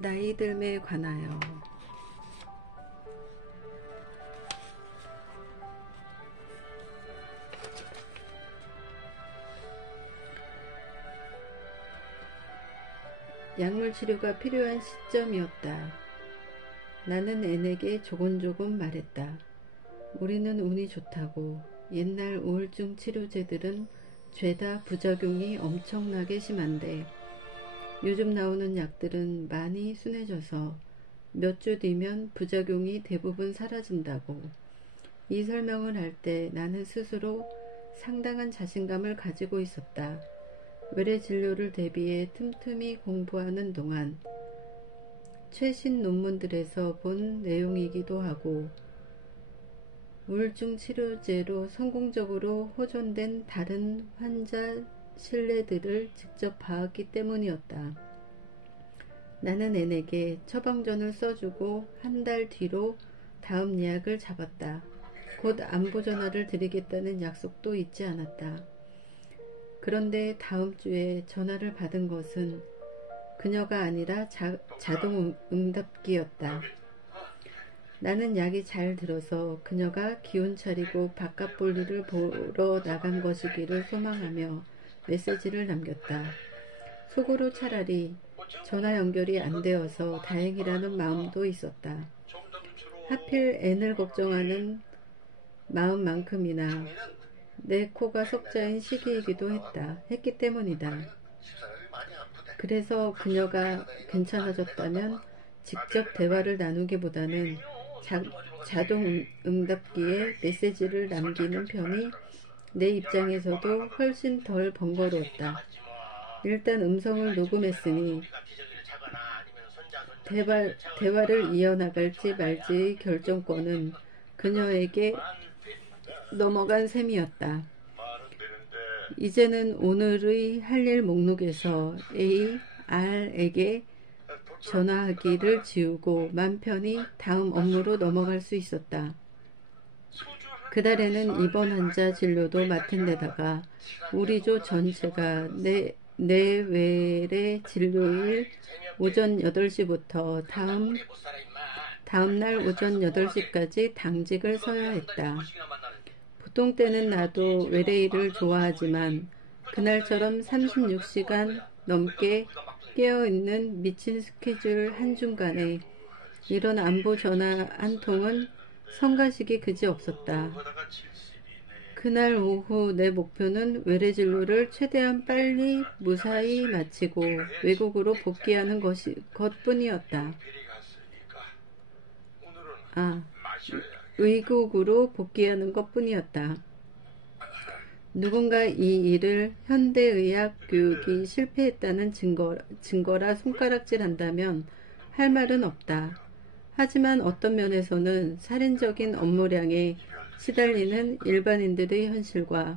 나이듦에 관하여. 약물 치료가 필요한 시점이었다. 나는 앤에게 조곤조곤 말했다. 우리는 운이 좋다고. 옛날 우울증 치료제들은 죄다 부작용이 엄청나게 심한데 요즘 나오는 약들은 많이 순해져서 몇 주 뒤면 부작용이 대부분 사라진다고. 이 설명을 할 때 나는 스스로 상당한 자신감을 가지고 있었다. 외래 진료를 대비해 틈틈이 공부하는 동안 최신 논문들에서 본 내용이기도 하고 우울증 치료제로 성공적으로 호전된 다른 환자 신뢰들을 직접 봐왔기 때문이었다. 나는 앤에게 처방전을 써주고 한 달 뒤로 다음 예약을 잡았다. 곧 안부 전화를 드리겠다는 약속도 잊지 않았다. 그런데 다음 주에 전화를 받은 것은 그녀가 아니라 자동 응답기였다. 나는 약이 잘 들어서 그녀가 기운 차리고 바깥 볼일을 보러 나간 것이기를 소망하며 메시지를 남겼다. 속으로 차라리 전화 연결이 안 되어서 다행이라는 마음도 있었다. 하필 앤을 걱정하는 마음만큼이나 내 코가 석자인 시기이기도 했기 때문이다. 그래서 그녀가 괜찮아졌다면 직접 대화를 나누기보다는 자동 응답기에 메시지를 남기는 편이 내 입장에서도 훨씬 덜 번거로웠다. 일단 음성을 녹음했으니 대화를 이어나갈지 말지의 결정권은 그녀에게 넘어간 셈이었다. 이제는 오늘의 할 일 목록에서 A, R에게 전화하기를 지우고 맘 편히 다음 업무로 넘어갈 수 있었다. 그달에는 입원 환자 진료도 맡은 데다가 우리 조 전체가 내외래 진료일 오전 8시부터 다음날 오전 8시까지 당직을 서야 했다. 보통 때는 나도 외래일을 좋아하지만 그날처럼 36시간 넘게 깨어있는 미친 스케줄 한중간에 이런 안부 전화 한 통은 성가시기 그지없었다. 그날 오후 내 목표는 외래 진료를 최대한 빨리 무사히 마치고 외국으로 복귀하는 것뿐이었다. 의국으로 복귀하는 것뿐이었다. 누군가 이 일을 현대의학 교육이 실패했다는 증거라 손가락질한다면 할 말은 없다. 하지만 어떤 면에서는 살인적인 업무량에 시달리는 일반인들의 현실과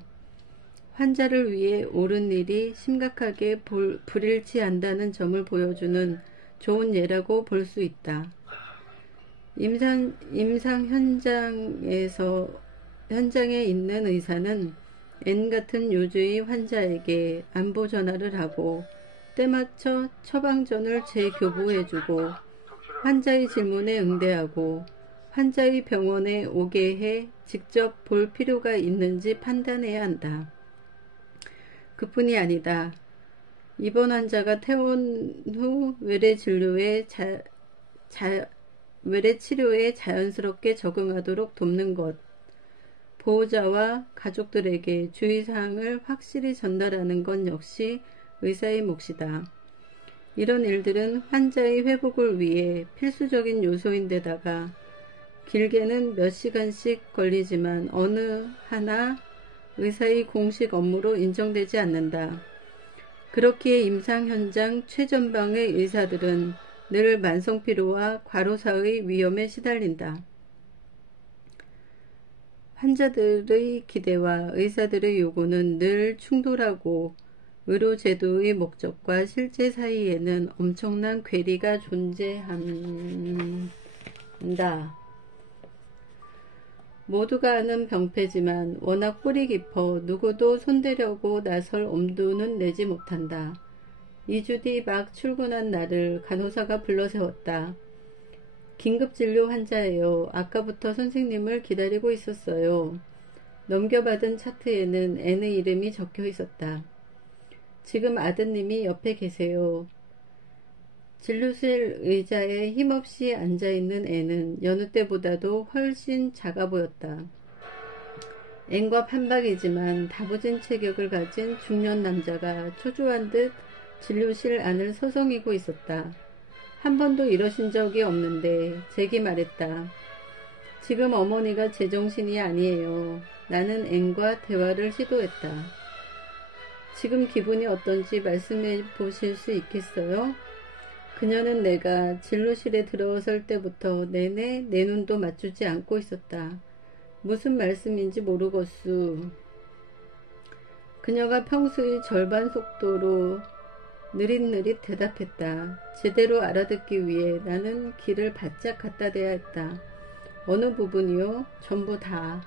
환자를 위해 옳은 일이 심각하게 불일치한다는 점을 보여주는 좋은 예라고 볼 수 있다. 임상 현장에 있는 의사는 N 같은 요주의 환자에게 안부 전화를 하고 때맞춰 처방전을 재교부해주고 환자의 질문에 응대하고 환자의 병원에 오게 해 직접 볼 필요가 있는지 판단해야 한다. 그뿐이 아니다. 입원 환자가 퇴원 후 외래 치료에 자연스럽게 적응하도록 돕는 것, 보호자와 가족들에게 주의사항을 확실히 전달하는 것 역시 의사의 몫이다. 이런 일들은 환자의 회복을 위해 필수적인 요소인데다가 길게는 몇 시간씩 걸리지만 어느 하나 의사의 공식 업무로 인정되지 않는다. 그렇기에 임상 현장 최전방의 의사들은 늘 만성피로와 과로사의 위험에 시달린다. 환자들의 기대와 의사들의 요구는 늘 충돌하고 의료제도의 목적과 실제 사이에는 엄청난 괴리가 존재한다. 모두가 아는 병폐지만 워낙 뿌리 깊어 누구도 손대려고 나설 엄두는 내지 못한다. 2주 뒤 막 출근한 나를 간호사가 불러세웠다. 긴급진료 환자예요. 아까부터 선생님을 기다리고 있었어요. 넘겨받은 차트에는 N의 이름이 적혀 있었다. 지금 아드님이 옆에 계세요. 진료실 의자에 힘없이 앉아있는 N은 여느 때보다도 훨씬 작아 보였다. N과 판박이지만 다부진 체격을 가진 중년 남자가 초조한 듯 진료실 안을 서성이고 있었다. 한 번도 이러신 적이 없는데 잭이 말했다. 지금 어머니가 제정신이 아니에요. 나는 N과 대화를 시도했다. 지금 기분이 어떤지 말씀해 보실 수 있겠어요? 그녀는 내가 진료실에 들어설 때부터 내내 내 눈도 맞추지 않고 있었다. 무슨 말씀인지 모르겠수. 그녀가 평소의 절반 속도로 느릿느릿 대답했다. 제대로 알아듣기 위해 나는 귀를 바짝 갖다 대야 했다. 어느 부분이요? 전부 다.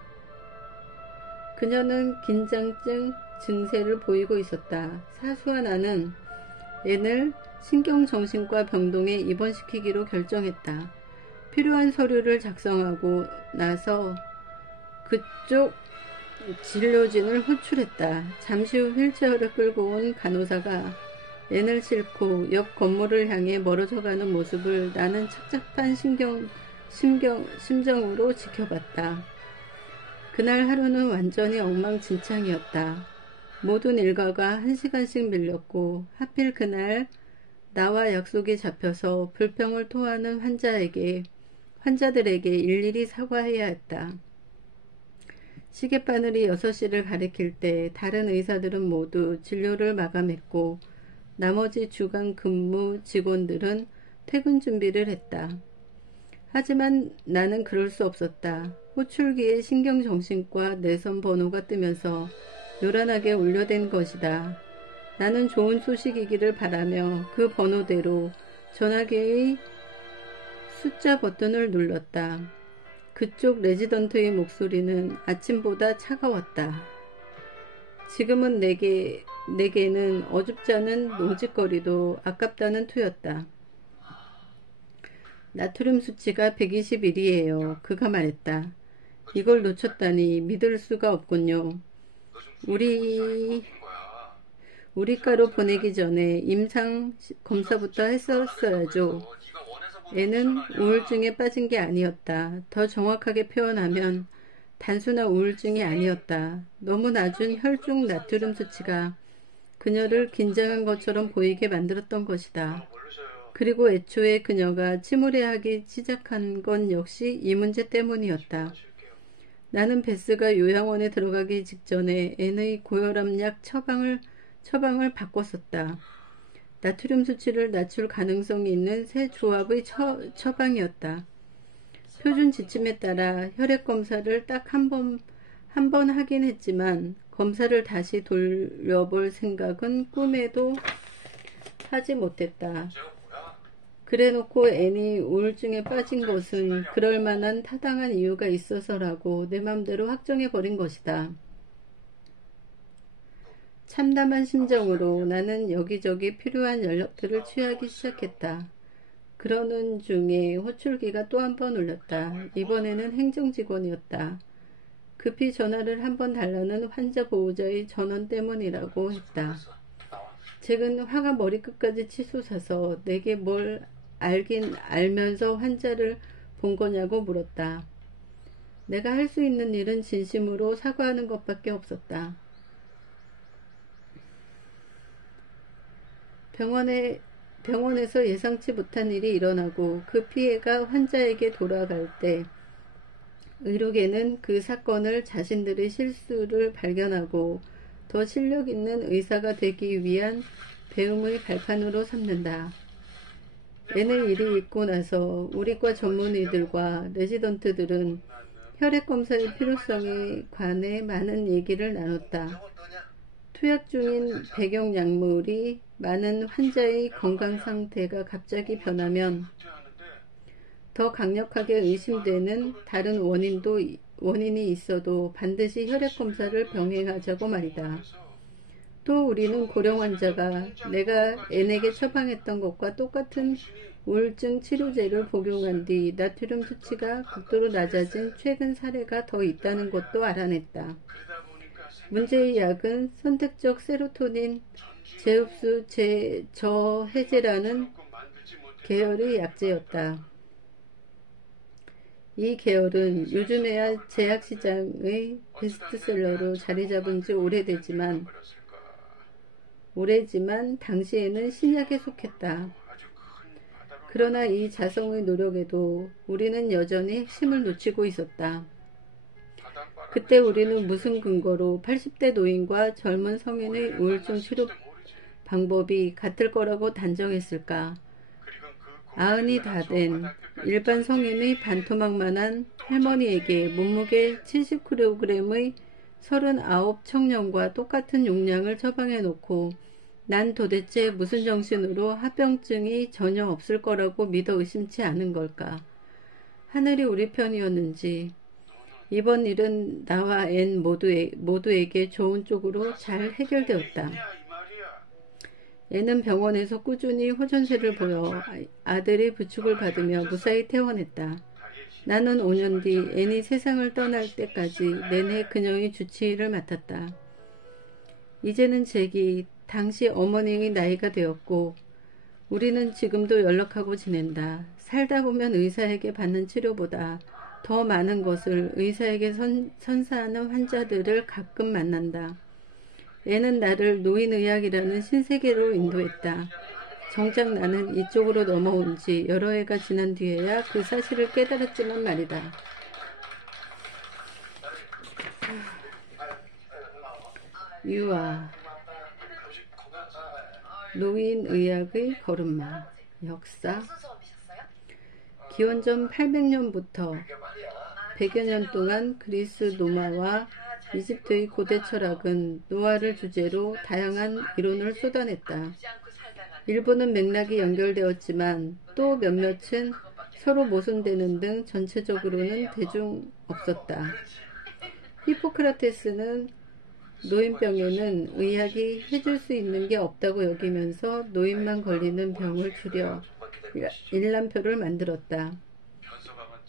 그녀는 긴장증 증세를 보이고 있었다. 사수와 나는 N을 신경정신과 병동에 입원시키기로 결정했다. 필요한 서류를 작성하고 나서 그쪽 진료진을 호출했다. 잠시 후 휠체어를 끌고 온 간호사가 N을 싣고 옆 건물을 향해 멀어져가는 모습을 나는 착잡한 심정으로 지켜봤다. 그날 하루는 완전히 엉망진창이었다. 모든 일과가 1시간씩 밀렸고 하필 그날 나와 약속이 잡혀서 불평을 토하는 환자들에게 일일이 사과해야 했다. 시계바늘이 6시를 가리킬 때 다른 의사들은 모두 진료를 마감했고 나머지 주간 근무 직원들은 퇴근 준비를 했다. 하지만 나는 그럴 수 없었다. 호출기에 신경정신과 내선 번호가 뜨면서 요란하게 울려댄 것이다. 나는 좋은 소식이기를 바라며 그 번호대로 전화기의 숫자 버튼을 눌렀다. 그쪽 레지던트의 목소리는 아침보다 차가웠다. 지금은 내게는 어줍지 않은 농짓거리도 아깝다는 투였다. 나트륨 수치가 121이에요. 그가 말했다. 이걸 놓쳤다니 믿을 수가 없군요. 우리과로 보내기 전에 임상 검사부터 했었어야죠. 애는 우울증에 빠진 게 아니었다. 더 정확하게 표현하면 단순한 우울증이 아니었다. 너무 낮은 혈중 나트륨 수치가 그녀를 긴장한 것처럼 보이게 만들었던 것이다. 그리고 애초에 그녀가 침울해하기 시작한 건 역시 이 문제 때문이었다. 나는 베스가 요양원에 들어가기 직전에 N의 고혈압약 처방을 바꿨었다. 나트륨 수치를 낮출 가능성이 있는 새 조합의 처방이었다. 표준 지침에 따라 혈액 검사를 딱 한 번 하긴 했지만 검사를 다시 돌려볼 생각은 꿈에도 하지 못했다. 그래놓고 N이 우울증에 빠진 것은 그럴 만한 타당한 이유가 있어서라고 내 맘대로 확정해버린 것이다. 참담한 심정으로 나는 여기저기 필요한 연락들을 취하기 시작했다. 그러는 중에 호출기가 또 한 번 울렸다. 이번에는 행정직원이었다. 급히 전화를 한 번 달라는 환자 보호자의 전원 때문이라고 했다. 잭은 화가 머리끝까지 치솟아서 내게 뭘 알긴 알면서 환자를 본 거냐고 물었다. 내가 할 수 있는 일은 진심으로 사과하는 것밖에 없었다. 병원에서 예상치 못한 일이 일어나고 그 피해가 환자에게 돌아갈 때 의료계는 그 사건을 자신들의 실수를 발견하고 더 실력 있는 의사가 되기 위한 배움의 발판으로 삼는다. N의 일이 있고 나서 우리과 전문의들과 레지던트들은 혈액검사의 필요성에 관해 많은 얘기를 나눴다. 투약 중인 배경약물이 많은 환자의 건강 상태가 갑자기 변하면 더 강력하게 의심되는 다른 원인이 있어도 반드시 혈액검사를 병행하자고 말이다. 또 우리는 고령 환자가 내가 N에게 처방했던 것과 똑같은 우울증 치료제를 복용한 뒤 나트륨 수치가 극도로 낮아진 최근 사례가 더 있다는 것도 알아냈다. 문제의 약은 선택적 세로토닌 재흡수 저해제라는 계열의 약제였다. 이 계열은 요즘에야 제약시장의 베스트셀러로 자리잡은 지 오래지만 당시에는 신약에 속했다. 그러나 이 자성의 노력에도 우리는 여전히 핵심을 놓치고 있었다. 그때 우리는 무슨 근거로 80대 노인과 젊은 성인의 우울증 치료 방법이 같을 거라고 단정했을까? 90이 다 된 일반 성인의 반토막만한 할머니에게 몸무게 70kg의 39 청년과 똑같은 용량을 처방해 놓고 난 도대체 무슨 정신으로 합병증이 전혀 없을 거라고 믿어 의심치 않은 걸까? 하늘이 우리 편이었는지 이번 일은 나와 앤 모두에게 좋은 쪽으로 잘 해결되었다. 앤은 병원에서 꾸준히 호전세를 보여 아들의 부축을 받으며 무사히 퇴원했다. 나는 5년 뒤 앤이 세상을 떠날 때까지 내내 그녀의 주치의를 맡았다. 이제는 잭이 당시 어머니의 나이가 되었고 우리는 지금도 연락하고 지낸다. 살다 보면 의사에게 받는 치료보다 더 많은 것을 의사에게 선사하는 환자들을 가끔 만난다. 애는 나를 노인의학이라는 신세계로 인도했다. 정작 나는 이쪽으로 넘어온 지 여러 해가 지난 뒤에야 그 사실을 깨달았지만 말이다. 유아 노인의학의 걸음마 역사 기원전 800년부터 100여 년 동안 그리스 로마와 이집트의 고대 철학은 노화를 주제로 다양한 이론을 쏟아냈다. 일부는 맥락이 연결되었지만 또 몇몇은 서로 모순되는 등 전체적으로는 대중 없었다. 히포크라테스는 노인병에는 의학이 해줄 수 있는 게 없다고 여기면서 노인만 걸리는 병을 줄여 일람표를 만들었다.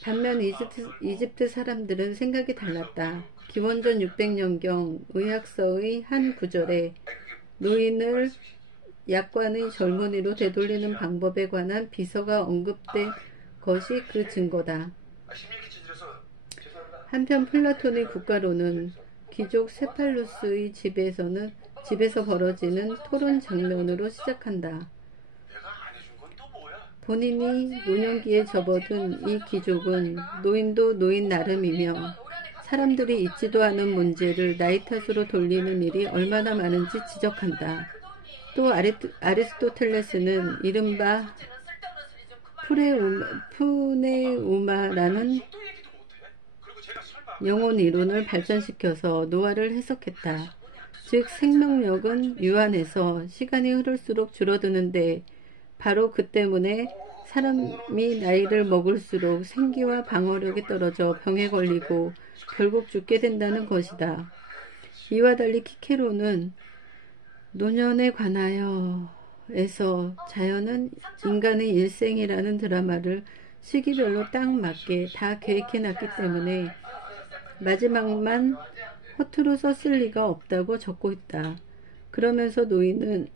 반면 이집트 사람들은 생각이 달랐다. 기원전 600년경 의학서의 한 구절에 노인을 약관의 젊은이로 되돌리는 방법에 관한 비서가 언급된 것이 그 증거다. 한편 플라톤의 국가론은 귀족 세팔루스의 집에서 벌어지는 토론 장면으로 시작한다. 본인이 노년기에 접어든 이 귀족은 노인도 노인 나름이며 사람들이 잊지도 않은 문제를 나이 탓으로 돌리는 일이 얼마나 많은지 지적한다. 또 아리스토텔레스는 이른바 푸네우마라는 영혼 이론을 발전시켜서 노화를 해석했다. 즉 생명력은 유한해서 시간이 흐를수록 줄어드는데 바로 그 때문에 사람이 나이를 먹을수록 생기와 방어력이 떨어져 병에 걸리고 결국 죽게 된다는 것이다. 이와 달리 키케로는 노년에 관하여에서 자연은 인간의 일생이라는 드라마를 시기별로 딱 맞게 다 계획해놨기 때문에 마지막만 허투루 썼을 리가 없다고 적고 있다. 그러면서 노인은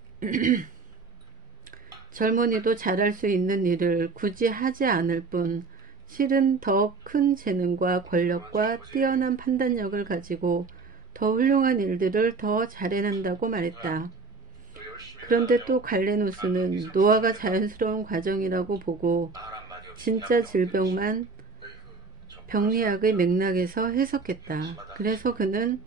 젊은이도 잘할 수 있는 일을 굳이 하지 않을 뿐 실은 더 큰 재능과 권력과 뛰어난 판단력을 가지고 더 훌륭한 일들을 더 잘해낸다고 말했다. 그런데 또 갈레누스는 노화가 자연스러운 과정이라고 보고 진짜 질병만 병리학의 맥락에서 해석했다. 그래서 그는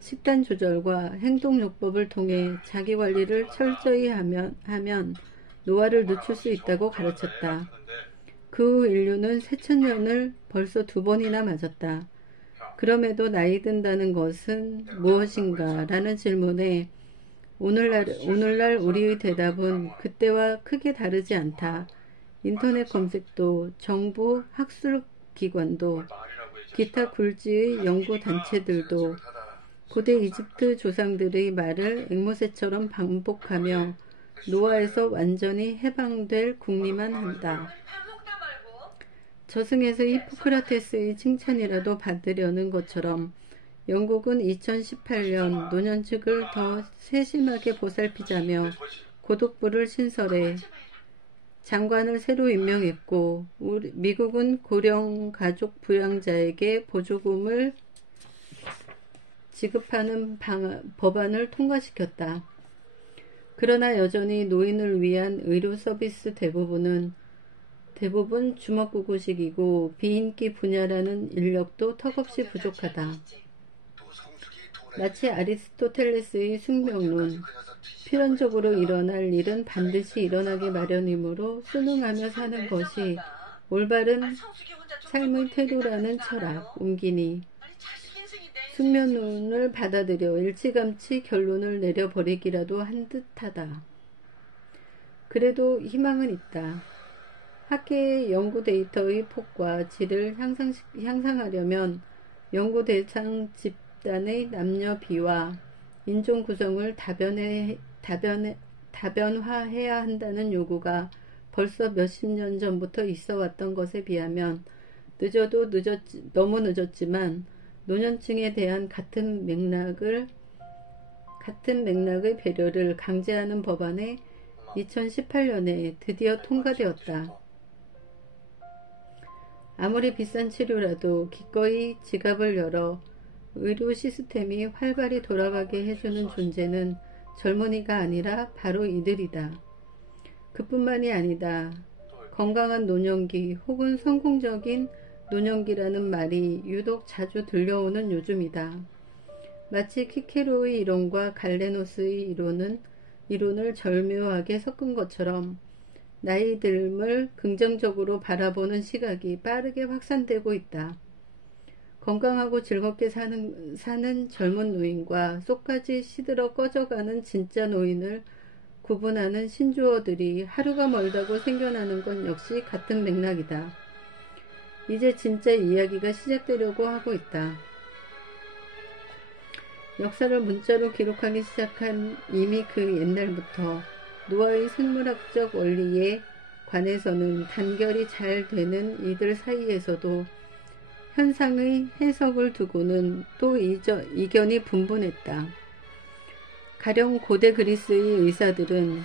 식단 조절과 행동요법을 통해 자기 관리를 철저히 하면 노화를 늦출 수 있다고 가르쳤다. 그 후 인류는 세천년을 벌써 2번이나 맞았다. 그럼에도 나이 든다는 것은 무엇인가? 라는 질문에 오늘날 우리의 대답은 그때와 크게 다르지 않다. 인터넷 검색도 정부 학술기관도 기타 굴지의 연구단체들도 고대 이집트 조상들의 말을 앵무새처럼 반복하며 노아에서 완전히 해방될 궁리만 한다. 저승에서 히포크라테스의 칭찬이라도 받으려는 것처럼 영국은 2018년 노년층을 더 세심하게 보살피자며 고독부를 신설해 장관을 새로 임명했고, 미국은 고령 가족 부양자에게 보조금을 지급하는 법안을 통과시켰다. 그러나 여전히 노인을 위한 의료 서비스 대부분 주먹구구식이고 비인기 분야라는 인력도 턱없이 부족하다. 마치 아리스토텔레스의 숙명론, 필연적으로 일어날 일은 반드시 일어나기 마련이므로 순응하며 사는 것이 올바른 삶의 태도라는 철학, 옮기니 숙명론을 받아들여 일찌감치 결론을 내려버리기라도 한 듯하다. 그래도 희망은 있다. 학계의 연구 데이터의 폭과 질을 향상하려면 연구 대상 집단의 남녀 비와 인종 구성을 다변화해야 한다는 요구가 벌써 몇십 년 전부터 있어 왔던 것에 비하면 너무 늦었지만 노년층에 대한 같은 맥락의 배려를 강제하는 법안이 2018년에 드디어 통과되었다. 아무리 비싼 치료라도 기꺼이 지갑을 열어 의료 시스템이 활발히 돌아가게 해주는 존재는 젊은이가 아니라 바로 이들이다. 그뿐만이 아니다. 건강한 노년기 혹은 성공적인 노년기라는 말이 유독 자주 들려오는 요즘이다. 마치 키케로의 이론과 갈레노스의 이론을 절묘하게 섞은 것처럼 나이 듦을 긍정적으로 바라보는 시각이 빠르게 확산되고 있다. 건강하고 즐겁게 사는 젊은 노인과 쏙까지 시들어 꺼져가는 진짜 노인을 구분하는 신조어들이 하루가 멀다고 생겨나는 건 역시 같은 맥락이다. 이제 진짜 이야기가 시작되려고 하고 있다. 역사를 문자로 기록하기 시작한 이미 그 옛날부터 노아의 생물학적 원리에 관해서는 단결이 잘 되는 이들 사이에서도 현상의 해석을 두고는 또 이견이 분분했다. 가령 고대 그리스의 의사들은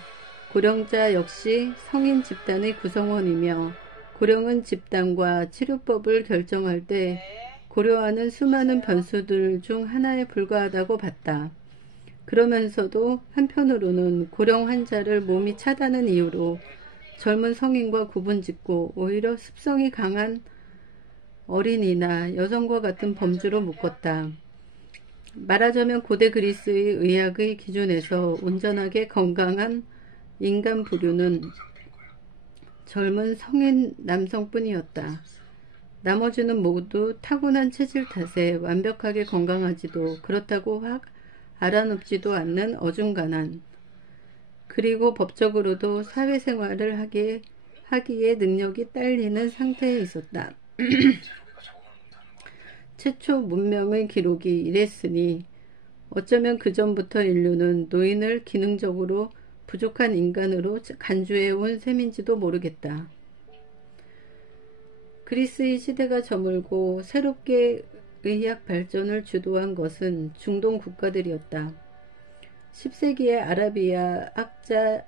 고령자 역시 성인 집단의 구성원이며 고령은 집단과 치료법을 결정할 때 고려하는 수많은 변수들 중 하나에 불과하다고 봤다. 그러면서도 한편으로는 고령 환자를 몸이 차다는 이유로 젊은 성인과 구분짓고 오히려 습성이 강한 어린이나 여성과 같은 범주로 묶었다. 말하자면 고대 그리스의 의학의 기준에서 온전하게 건강한 인간 부류는 젊은 성인 남성뿐이었다. 나머지는 모두 타고난 체질 탓에 완벽하게 건강하지도 그렇다고 확 알아눕지도 않는 어중간한, 그리고 법적으로도 사회생활을 하기에 능력이 딸리는 상태에 있었다. 최초 문명의 기록이 이랬으니 어쩌면 그 전부터 인류는 노인을 기능적으로 부족한 인간으로 간주해온 셈인지도 모르겠다. 그리스의 시대가 저물고 새롭게 의학 발전을 주도한 것은 중동 국가들이었다. 10세기의 아라비아 학자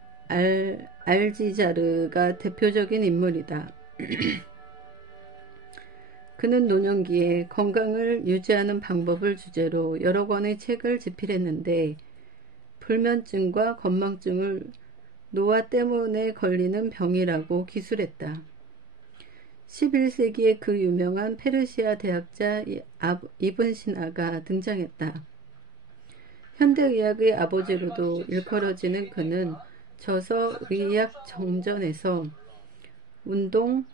알지자르가 대표적인 인물이다. 그는 노년기에 건강을 유지하는 방법을 주제로 여러 권의 책을 집필했는데 불면증과 건망증을 노화 때문에 걸리는 병이라고 기술했다. 11세기에 그 유명한 페르시아 대학자 이븐 시나가 등장했다. 현대의학의 아버지로도 일컬어지는 그는 저서 의학 정전에서 운동,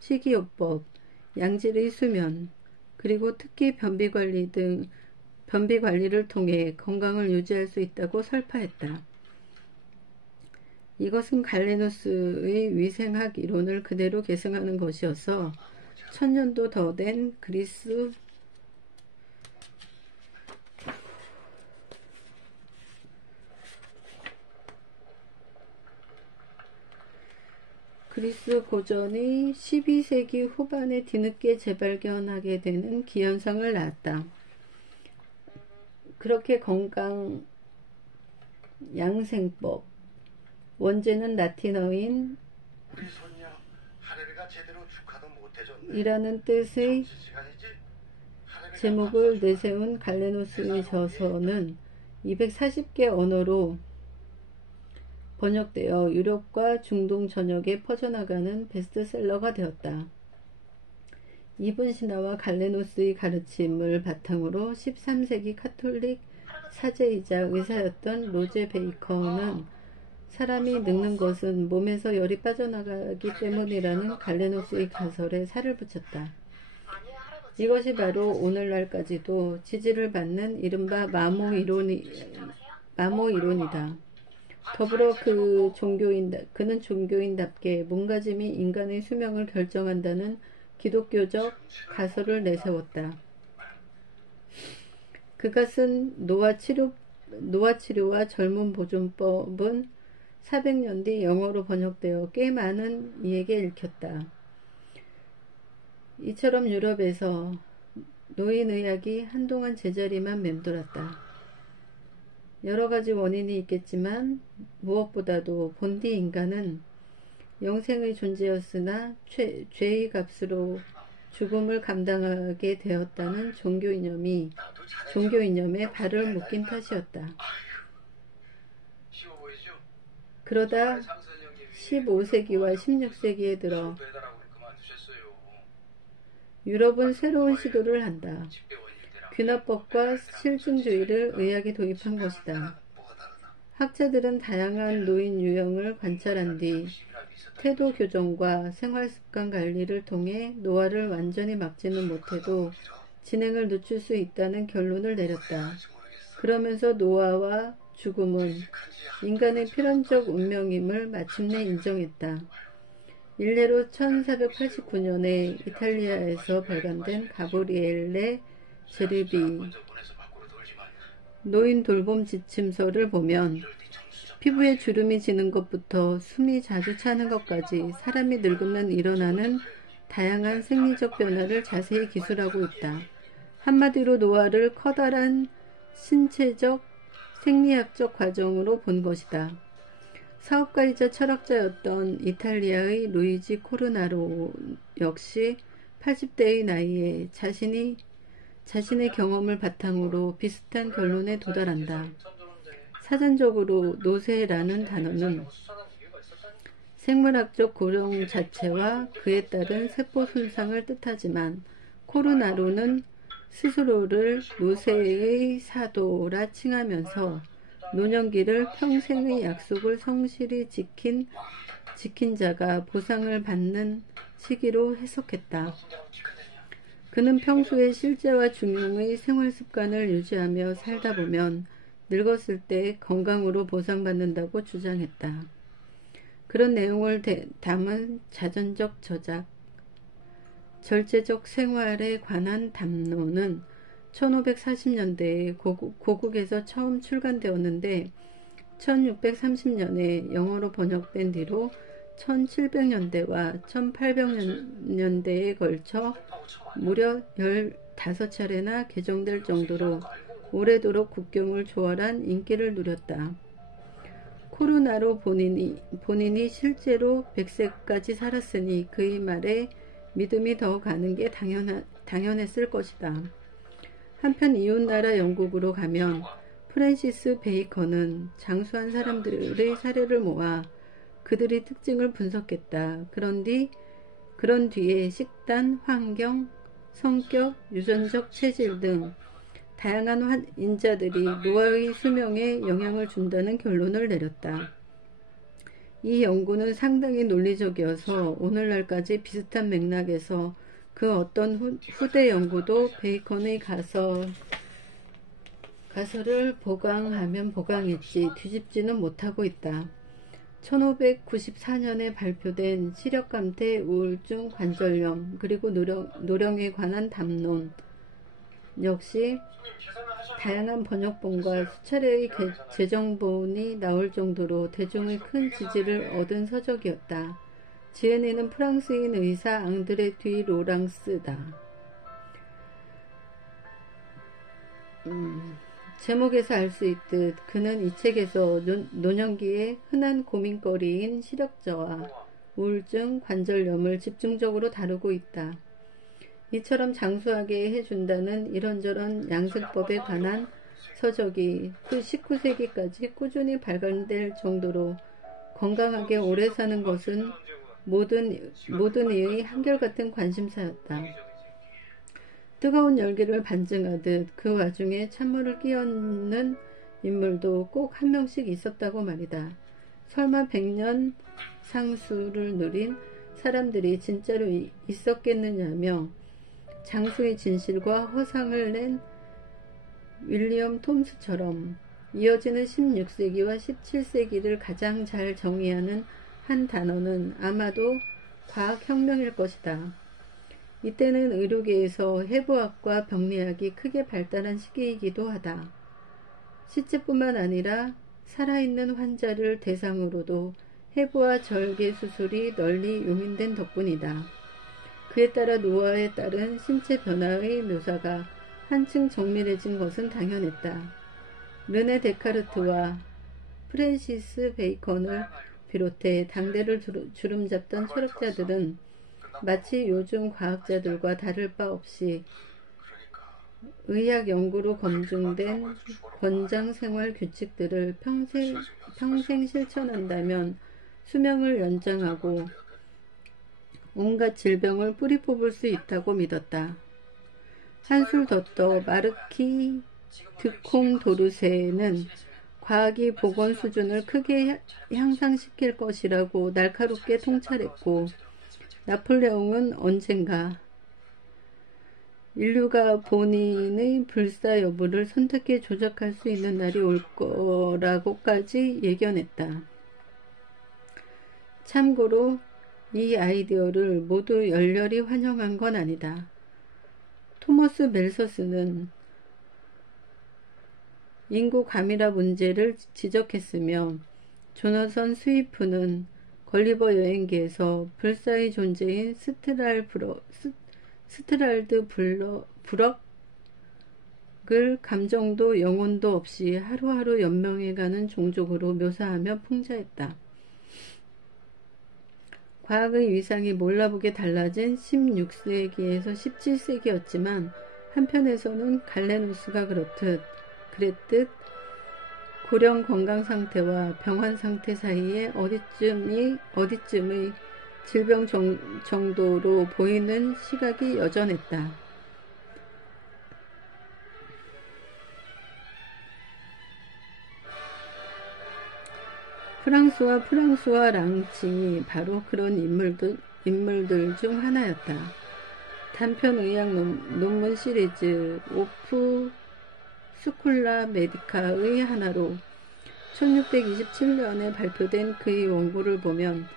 식이요법, 양질의 수면, 그리고 특히 변비 관리를 통해 건강을 유지할 수 있다고 설파했다. 이것은 갈레노스의 위생학 이론을 그대로 계승하는 것이어서 1000년도 더 된 그리스 그리스 고전이 12세기 후반에 뒤늦게 재발견하게 되는 기현상을 낳았다. 그렇게 건강 양생법, 원제는 라틴어인 이라는 뜻의 제목을 내세운 갈레노스의 저서는 240개 언어로 번역되어 유럽과 중동 전역에 퍼져나가는 베스트셀러가 되었다. 이분 신화와 갈레노스의 가르침을 바탕으로 13세기 카톨릭 사제이자 의사였던 로제 베이컨은 사람이 늙는 것은 몸에서 열이 빠져나가기 때문이라는 갈레노스의 가설에 살을 붙였다. 이것이 바로 오늘날까지도 지지를 받는 이른바 마모 이론이다. 더불어 그는 종교인답게 몸가짐이 인간의 수명을 결정한다는 기독교적 가설을 내세웠다. 그가 쓴 노화 치료와 젊음 보존법은 400년 뒤 영어로 번역되어 꽤 많은 이에게 읽혔다. 이처럼 유럽에서 노인의학이 한동안 제자리만 맴돌았다. 여러 가지 원인이 있겠지만 무엇보다도 본디 인간은 영생의 존재였으나 죄의 값으로 죽음을 감당하게 되었다는 종교 이념에 발을 묶인 탓이었다. 그러다 15세기와 16세기에 들어 유럽은 새로운 시도를 한다. 귀납법과 실증주의를 의학에 도입한 것이다. 학자들은 다양한 노인 유형을 관찰한 뒤 태도 교정과 생활습관 관리를 통해 노화를 완전히 막지는 못해도 진행을 늦출 수 있다는 결론을 내렸다. 그러면서 노화와 죽음은 인간의 필연적 운명임을 마침내 인정했다. 일례로 1489년에 이탈리아에서 발간된 가브리엘레 제르비 노인 돌봄 지침서를 보면 피부에 주름이 지는 것부터 숨이 자주 차는 것까지 사람이 늙으면 일어나는 다양한 생리적 변화를 자세히 기술하고 있다. 한마디로 노화를 커다란 신체적, 생리학적 과정으로 본 것이다. 사업가이자 철학자였던 이탈리아의 루이지 코르나로 역시 80대의 나이에 자신의 경험을 바탕으로 비슷한 결론에 도달한다. 사전적으로 노쇠라는 단어는 생물학적 고령 자체와 그에 따른 세포 손상을 뜻하지만 코르나로는 스스로를 노쇠의 사도라 칭하면서 노년기를 평생의 약속을 성실히 지킨 자가 보상을 받는 시기로 해석했다. 그는 평소에 실제와 중용의 생활습관을 유지하며 살다 보면 늙었을 때 건강으로 보상받는다고 주장했다. 그런 내용을 담은 자전적 저작, 절제적 생활에 관한 담론은 1540년대에 고국에서 처음 출간되었는데 1630년에 영어로 번역된 뒤로 1700년대와 1800년대에 걸쳐 무려 15차례나 개정될 정도로 오래도록 국경을 초월한 인기를 누렸다. 코르나로 본인이 실제로 100세까지 살았으니 그의 말에 믿음이 더 가는 게 당연했을 것이다. 한편 이웃나라 영국으로 가면 프랜시스 베이컨은 장수한 사람들의 사례를 모아 그들의 특징을 분석했다. 그런 뒤에 식단, 환경, 성격, 유전적 체질 등 다양한 인자들이 노화의 수명에 영향을 준다는 결론을 내렸다. 이 연구는 상당히 논리적이어서 오늘날까지 비슷한 맥락에서 그 어떤 후대 연구도 베이컨의 가설을 보강하면 보강했지 뒤집지는 못하고 있다. 1594년에 발표된 시력감퇴, 우울증, 관절염, 그리고 노령에 관한 담론 역시 다양한 번역본과 수차례의 재정본이 나올 정도로 대중의 큰 지지를 얻은 서적이었다. 지은이는 프랑스인 의사 앙드레 듀 로랑스다. 제목에서 알 수 있듯 그는 이 책에서 노년기의 흔한 고민거리인 시력저하, 우울증, 관절염을 집중적으로 다루고 있다. 이처럼 장수하게 해준다는 이런저런 양생법에 관한 서적이 19세기까지 꾸준히 발간될 정도로 건강하게 오래 사는 것은 모든 이의 한결같은 관심사였다. 뜨거운 열기를 반증하듯 그 와중에 찬물을 끼얹는 인물도 꼭 한 명씩 있었다고 말이다. 설마 100년 상수를 누린 사람들이 진짜로 있었겠느냐며 장수의 진실과 허상을 낸 윌리엄 톰스처럼 이어지는 16세기와 17세기를 가장 잘 정의하는 한 단어는 아마도 과학혁명일 것이다. 이때는 의료계에서 해부학과 병리학이 크게 발달한 시기이기도 하다. 시체뿐만 아니라 살아있는 환자를 대상으로도 해부와 절개 수술이 널리 용인된 덕분이다. 그에 따라 노화에 따른 신체 변화의 묘사가 한층 정밀해진 것은 당연했다. 르네 데카르트와 프랜시스 베이컨을 비롯해 당대를 주름잡던 철학자들은 마치 요즘 과학자들과 다를 바 없이 의학 연구로 검증된 권장 생활 규칙들을 평생 실천한다면 수명을 연장하고 온갖 질병을 뿌리 뽑을 수 있다고 믿었다. 한술 더 떠 마르키 드콩 도르세는 과학이 보건 수준을 크게 향상시킬 것이라고 날카롭게 통찰했고, 나폴레옹은 언젠가 인류가 본인의 불사 여부를 선택해 조작할 수 있는 날이 올 거라고까지 예견했다. 참고로 이 아이디어를 모두 열렬히 환영한 건 아니다. 토머스 멜서스는 인구 과밀화 문제를 지적했으며, 조나선 스위프는 걸리버 여행기에서 불사의 존재인 스트랄드 브럭을 감정도 영혼도 없이 하루하루 연명해가는 종족으로 묘사하며 풍자했다. 과학의 위상이 몰라보게 달라진 16세기에서 17세기였지만 한편에서는 갈레누스가 그랬듯 고령 건강 상태와 병환 상태 사이에 어디쯤의 질병 정도로 보이는 시각이 여전했다. 프랑스와 랑칭이 바로 그런 인물들 중 하나였다. 단편 의학 논문 시리즈 오프 스쿨라 메디카의 하나로 1627년에 발표된 그의 원고를 보면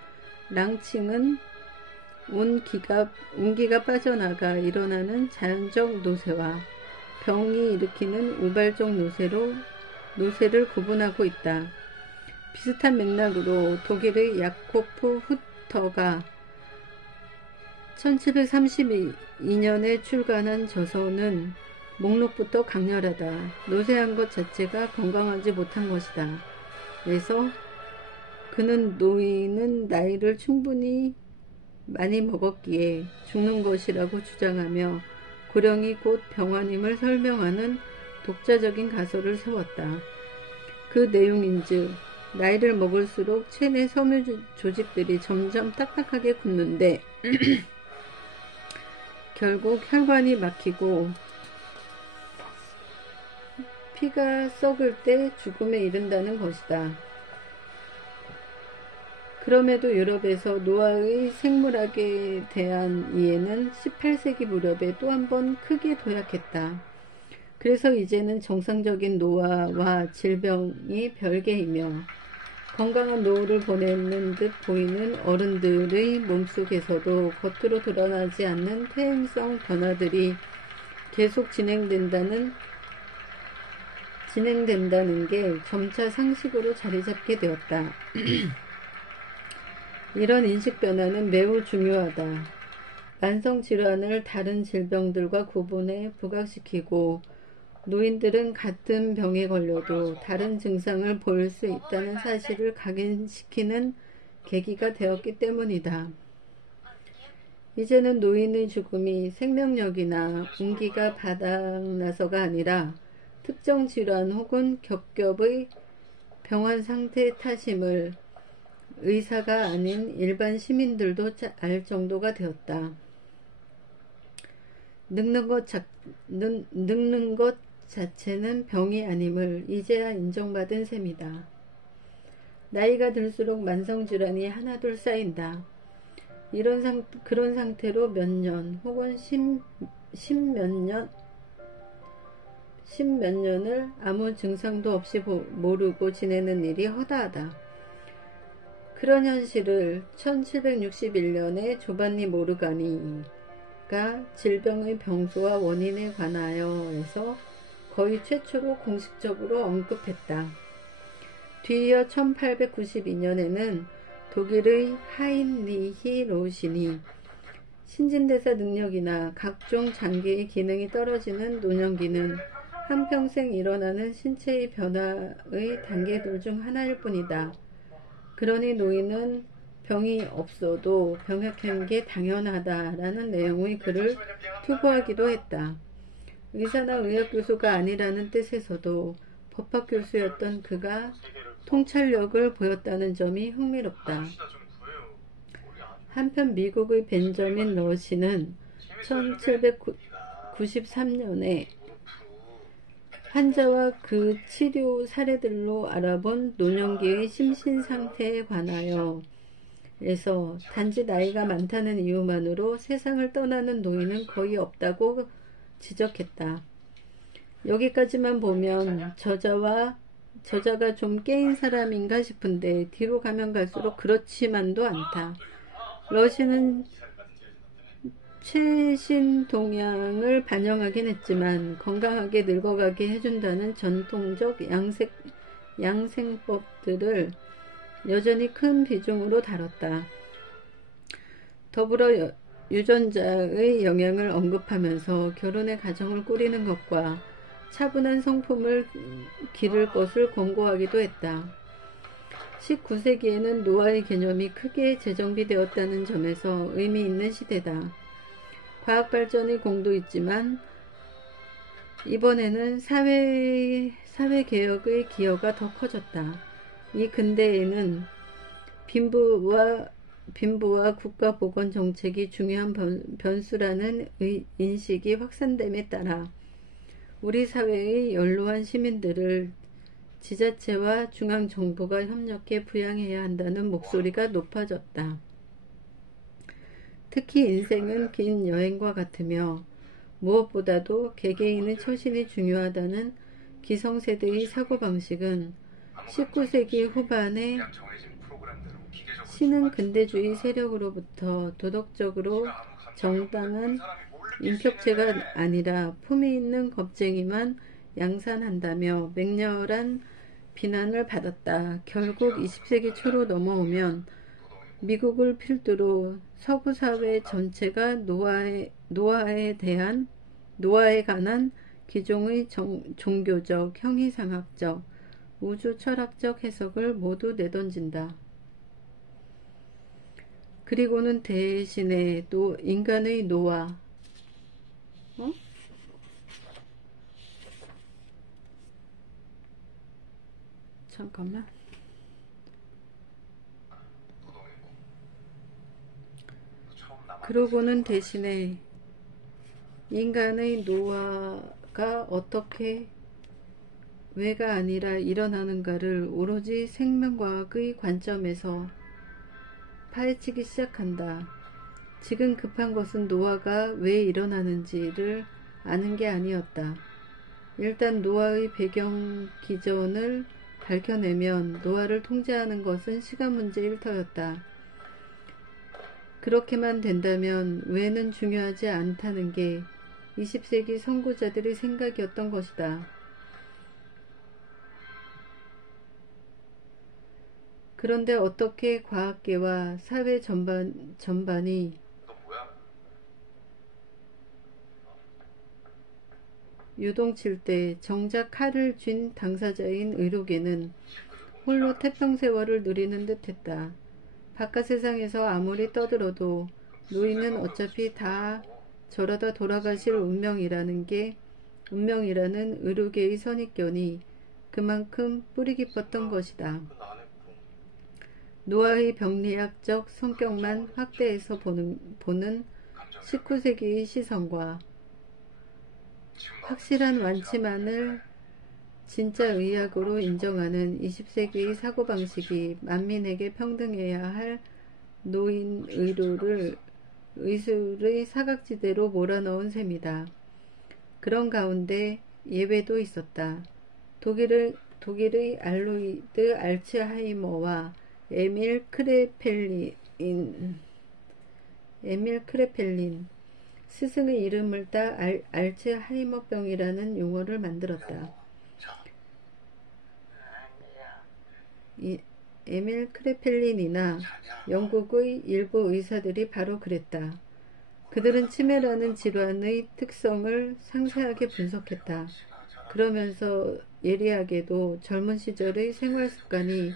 랑칭은 운기가 빠져나가 일어나는 자연적 노쇠와 병이 일으키는 우발적 노쇠를 구분하고 있다. 비슷한 맥락으로 독일의 야코프 후터가 1732년에 출간한 저서는 목록부터 강렬하다. 노쇠한 것 자체가 건강하지 못한 것이다. 그래서 그는 노인은 나이를 충분히 많이 먹었기에 죽는 것이라고 주장하며 고령이 곧 병환임을 설명하는 독자적인 가설을 세웠다. 그 내용인즉 나이를 먹을수록 체내 섬유 조직들이 점점 딱딱하게 굳는데 결국 혈관이 막히고 피가 썩을 때 죽음에 이른다는 것이다. 그럼에도 유럽에서 노화의 생물학에 대한 이해는 18세기 무렵에 또 한 번 크게 도약했다. 그래서 이제는 정상적인 노화와 질병이 별개이며 건강한 노후를 보내는 듯 보이는 어른들의 몸속에서도 겉으로 드러나지 않는 퇴행성 변화들이 계속 진행된다는 게 점차 상식으로 자리 잡게 되었다. 이런 인식 변화는 매우 중요하다. 만성질환을 다른 질병들과 구분해 부각시키고 노인들은 같은 병에 걸려도 다른 증상을 보일 수 있다는 사실을 각인시키는 계기가 되었기 때문이다. 이제는 노인의 죽음이 생명력이나 운기가 바닥나서가 아니라 특정 질환 혹은 겹겹의 병환 상태의 탓임을 의사가 아닌 일반 시민들도 알 정도가 되었다. 늙는 것 자체는 병이 아님을 이제야 인정받은 셈이다. 나이가 들수록 만성질환이 하나둘 쌓인다. 그런 상태로 몇 년 혹은 십몇 년을 아무 증상도 없이 모르고 지내는 일이 허다하다. 그런 현실을 1761년에 조반니 모르가니가 질병의 병소와 원인에 관하여에서 거의 최초로 공식적으로 언급했다. 뒤이어 1892년에는 독일의 하인리히 로신이 신진대사 능력이나 각종 장기의 기능이 떨어지는 노년기는 한평생 일어나는 신체의 변화의 단계들 중 하나일 뿐이다. 그러니 노인은 병이 없어도 병약한 게 당연하다라는 내용의 글을 투고하기도 했다. 의사나 의학교수가 아니라는 뜻에서도 법학교수였던 그가 통찰력을 보였다는 점이 흥미롭다. 한편 미국의 벤저민 러시는 1793년에 환자와 그 치료 사례들로 알아본 노년기의 심신상태에 관하여 에서 단지 나이가 많다는 이유만으로 세상을 떠나는 노인은 거의 없다고 지적했다. 여기까지만 보면 저자가 좀 깨인 사람인가 싶은데 뒤로 가면 갈수록 그렇지만도 않다. 러시는 최신 동향을 반영하긴 했지만 건강하게 늙어가게 해준다는 전통적 양생법들을 여전히 큰 비중으로 다뤘다. 더불어 유전자의 영향을 언급하면서 결혼의 가정을 꾸리는 것과 차분한 성품을 기를 것을 권고하기도 했다. 19세기에는 노화의 개념이 크게 재정비되었다는 점에서 의미 있는 시대다. 과학 발전의 공도 있지만 이번에는 사회 개혁의 기여가 더 커졌다. 이 근대에는 빈부와 국가 보건 정책이 중요한 변수라는 인식이 확산됨에 따라 우리 사회의 연로한 시민들을 지자체와 중앙정부가 협력해 부양해야 한다는 목소리가 높아졌다. 특히 인생은 긴 여행과 같으며 무엇보다도 개개인의 처신이 중요하다는 기성세대의 사고방식은 19세기 후반에 신흥 근대주의 세력으로부터 도덕적으로 정당한 인격체가 아니라 품위 있는 겁쟁이만 양산한다며 맹렬한 비난을 받았다. 결국 20세기 초로 넘어오면 미국을 필두로 서구 사회 전체가 노화에 관한 기존의 종교적, 형이상학적, 우주 철학적 해석을 모두 내던진다. 그리고는 대신에 또 인간의 노화, 잠깐만. 그러고는 대신에 인간의 노화가 어떻게 왜가 아니라 일어나는가를 오로지 생명과학의 관점에서 파헤치기 시작한다. 지금 급한 것은 노화가 왜 일어나는지를 아는 게 아니었다. 일단 노화의 배경 기전을 밝혀내면 노화를 통제하는 것은 시간 문제일 터였다. 그렇게만 된다면 왜는 중요하지 않다는 게 20세기 선구자들의 생각이었던 것이다. 그런데 어떻게 과학계와 사회 전반이 유동칠 때 정작 칼을 쥔 당사자인 의료계는 홀로 태평세월을 누리는 듯했다. 바깥 세상에서 아무리 떠들어도 노인은 어차피 다 저러다 돌아가실 운명이라는 의료계의 선입견이 그만큼 뿌리 깊었던 것이다. 노아의 병리학적 성격만 확대해서 보는 19세기의 시선과 확실한 완치만을 진짜 의학으로 인정하는 20세기의 사고방식이 만민에게 평등해야 할 노인 의술의 사각지대로 몰아넣은 셈이다. 그런 가운데 예외도 있었다. 독일의 알로이드 알츠하이머와 에밀 크레펠린 스승의 이름을 따 알츠하이머병이라는 용어를 만들었다. 에밀 크레펠린이나 영국의 일부 의사들이 바로 그랬다. 그들은 치매라는 질환의 특성을 상세하게 분석했다. 그러면서 예리하게도 젊은 시절의 생활 습관이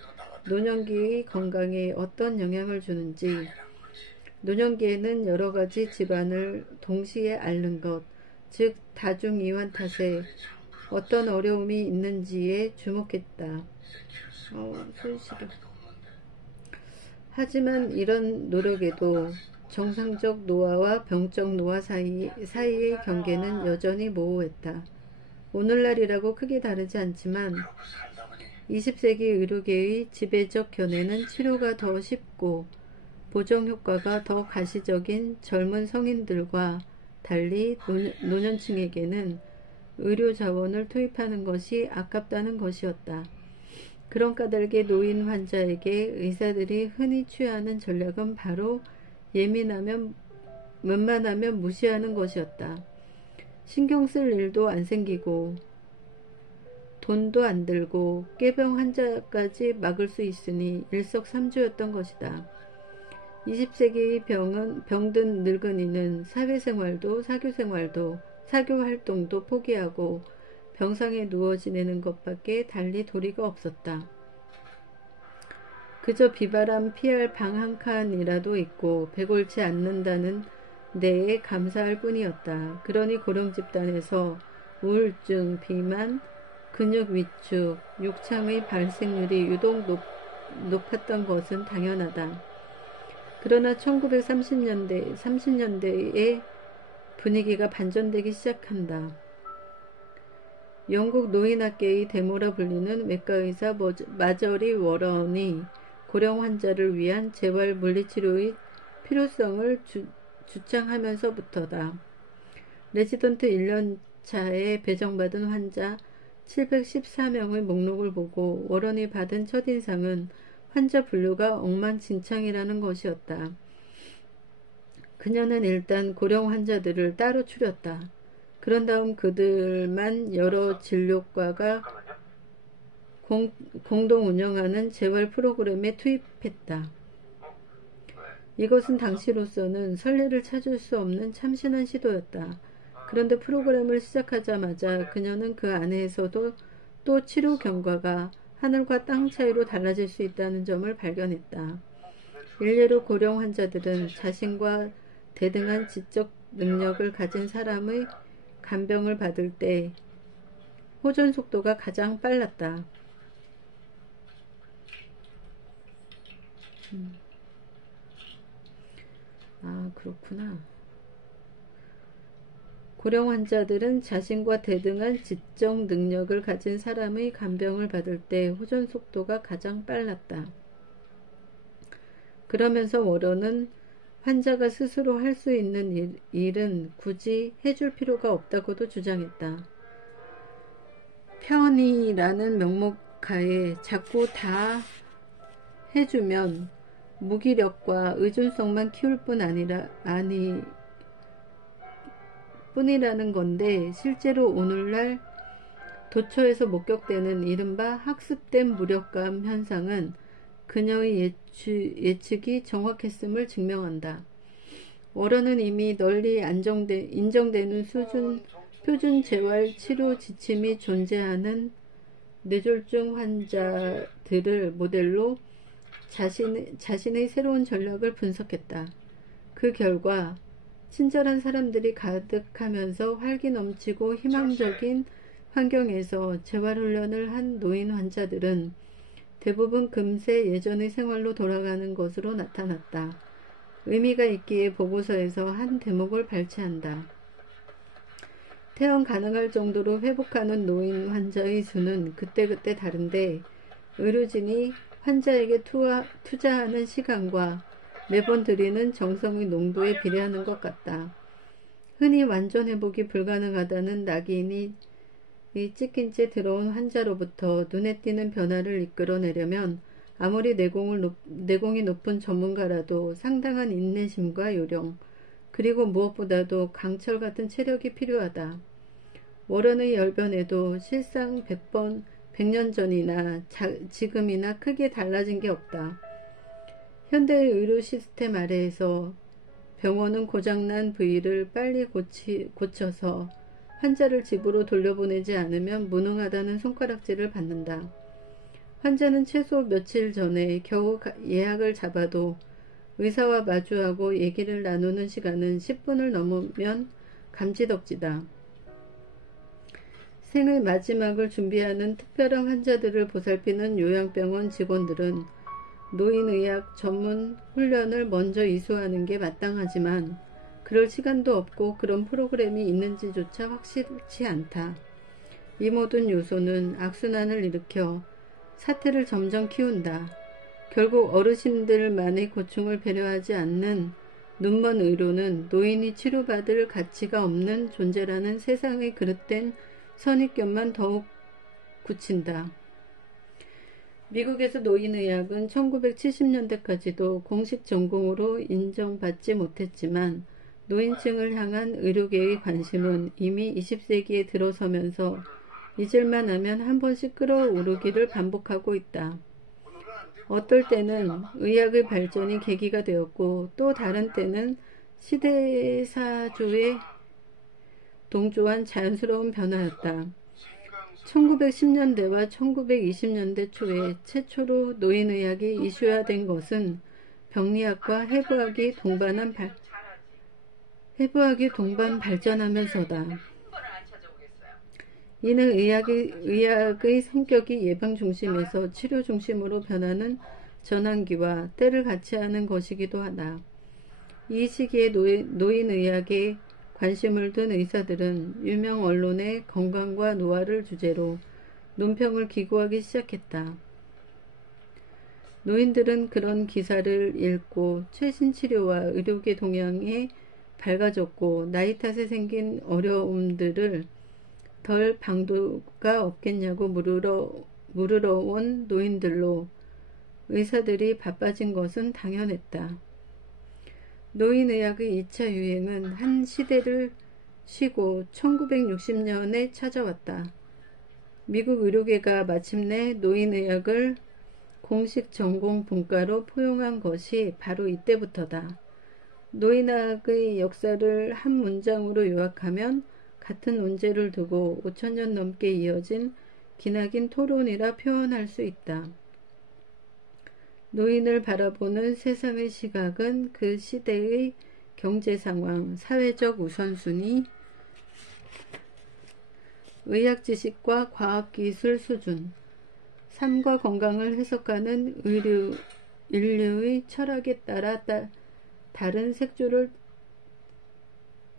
노년기의 건강에 어떤 영향을 주는지, 노년기에는 여러 가지 질환을 동시에 앓는 것, 즉 다중이완 탓에 어떤 어려움이 있는지에 주목했다. 손실을. 하지만 이런 노력에도 정상적 노화와 병적 노화 사이의 경계는 여전히 모호했다. 오늘날이라고 크게 다르지 않지만 20세기 의료계의 지배적 견해는 치료가 더 쉽고 보정효과가 더 가시적인 젊은 성인들과 달리 노년층에게는 의료 자원을 투입하는 것이 아깝다는 것이었다. 그런 까닭에 노인 환자에게 의사들이 흔히 취하는 전략은 바로 웬만하면 무시하는 것이었다. 신경 쓸 일도 안 생기고 돈도 안 들고 꾀병 환자까지 막을 수 있으니 일석삼조였던 것이다. 20세기의 병든 늙은이는 사회생활도 사교활동도 포기하고 병상에 누워 지내는 것밖에 달리 도리가 없었다. 그저 비바람 피할 방 한 칸이라도 있고 배골치 않는다는 데에 감사할 뿐이었다. 그러니 고령 집단에서 우울증, 비만, 근육 위축, 욕창의 발생률이 유독 높았던 것은 당연하다. 그러나 1930년대의 분위기가 반전되기 시작한다. 영국 노인학계의 데모라 불리는 외과의사 마저리 워런이 고령 환자를 위한 재활 물리치료의 필요성을 주창하면서부터다. 레지던트 1년차에 배정받은 환자 714명의 목록을 보고 워런이 받은 첫인상은 환자 분류가 엉망진창이라는 것이었다. 그녀는 일단 고령 환자들을 따로 추렸다. 그런 다음 그들만 여러 진료과가 공동 운영하는 재활 프로그램에 투입했다. 이것은 당시로서는 선례를 찾을 수 없는 참신한 시도였다. 그런데 프로그램을 시작하자마자 그녀는 그 안에서도 또 치료 경과가 하늘과 땅 차이로 달라질 수 있다는 점을 발견했다. 일례로 고령 환자들은 자신과 대등한 지적 능력을 가진 사람의 간병을 받을 때 호전 속도가 가장 빨랐다. 그렇구나. 고령 환자들은 자신과 대등한 지적 능력을 가진 사람의 간병을 받을 때 호전 속도가 가장 빨랐다. 그러면서 워런은 환자가 스스로 할 수 있는 일은 굳이 해줄 필요가 없다고도 주장했다. 편의라는 명목하에 자꾸 다 해주면 무기력과 의존성만 키울 뿐이라는 건데, 실제로 오늘날 도처에서 목격되는 이른바 학습된 무력감 현상은 그녀의 예측이 정확했음을 증명한다. 워런은 이미 널리 인정되는 표준 재활 치료 지침이 존재하는 뇌졸중 환자들을 모델로 자신의 새로운 전략을 분석했다. 그 결과 친절한 사람들이 가득하면서 활기 넘치고 희망적인 환경에서 재활훈련을 한 노인 환자들은 대부분 금세 예전의 생활로 돌아가는 것으로 나타났다. 의미가 있기에 보고서에서 한 대목을 발췌한다. 퇴원 가능할 정도로 회복하는 노인 환자의 수는 그때그때 다른데 의료진이 환자에게 투자하는 시간과 매번 들이는 정성의 농도에 비례하는 것 같다. 흔히 완전 회복이 불가능하다는 낙인이 찍힌 채 들어온 환자로부터 눈에 띄는 변화를 이끌어내려면 아무리 내공이 높은 전문가라도 상당한 인내심과 요령, 그리고 무엇보다도 강철 같은 체력이 필요하다. 워런의 열변에도 실상 100년 전이나 지금이나 크게 달라진 게 없다. 현대의 의료 시스템 아래에서 병원은 고장난 부위를 빨리 고쳐서 환자를 집으로 돌려보내지 않으면 무능하다는 손가락질을 받는다. 환자는 최소 며칠 전에 겨우 예약을 잡아도 의사와 마주하고 얘기를 나누는 시간은 10분을 넘으면 감지덕지다. 생의 마지막을 준비하는 특별한 환자들을 보살피는 요양병원 직원들은 노인의학 전문 훈련을 먼저 이수하는 게 마땅하지만 그럴 시간도 없고 그런 프로그램이 있는지조차 확실치 않다. 이 모든 요소는 악순환을 일으켜 사태를 점점 키운다. 결국 어르신들만의 고충을 배려하지 않는 눈먼 의료는 노인이 치료받을 가치가 없는 존재라는 세상의 그릇된 선입견만 더욱 굳힌다. 미국에서 노인의학은 1970년대까지도 공식 전공으로 인정받지 못했지만 노인층을 향한 의료계의 관심은 이미 20세기에 들어서면서 잊을만 하면 한 번씩 끌어오르기를 반복하고 있다. 어떨 때는 의학의 발전이 계기가 되었고 또 다른 때는 시대사조에 동조한 자연스러운 변화였다. 1910년대와 1920년대 초에 최초로 노인의학이 이슈화된 것은 병리학과 해부학이 동반 발전하면서다. 이는 의학의 성격이 예방 중심에서 치료 중심으로 변하는 전환기와 때를 같이 하는 것이기도 하다. 이 시기에 노인의학에 관심을 둔 의사들은 유명 언론의 건강과 노화를 주제로 논평을 기고하기 시작했다. 노인들은 그런 기사를 읽고 최신 치료와 의료계 동향에 밝아졌고 나이 탓에 생긴 어려움들을 덜 방도가 없겠냐고 물으러 온 노인들로 의사들이 바빠진 것은 당연했다. 노인의학의 2차 유행은 한 시대를 쉬고 1960년에 찾아왔다. 미국 의료계가 마침내 노인의학을 공식 전공 분과로 포용한 것이 바로 이때부터다. 노인의학의 역사를 한 문장으로 요약하면 같은 논제를 두고 5,000년 넘게 이어진 기나긴 토론이라 표현할 수 있다. 노인을 바라보는 세상의 시각은 그 시대의 경제 상황, 사회적 우선순위, 의학 지식과 과학 기술 수준, 삶과 건강을 해석하는 인류의 철학에 따라 다른 색조를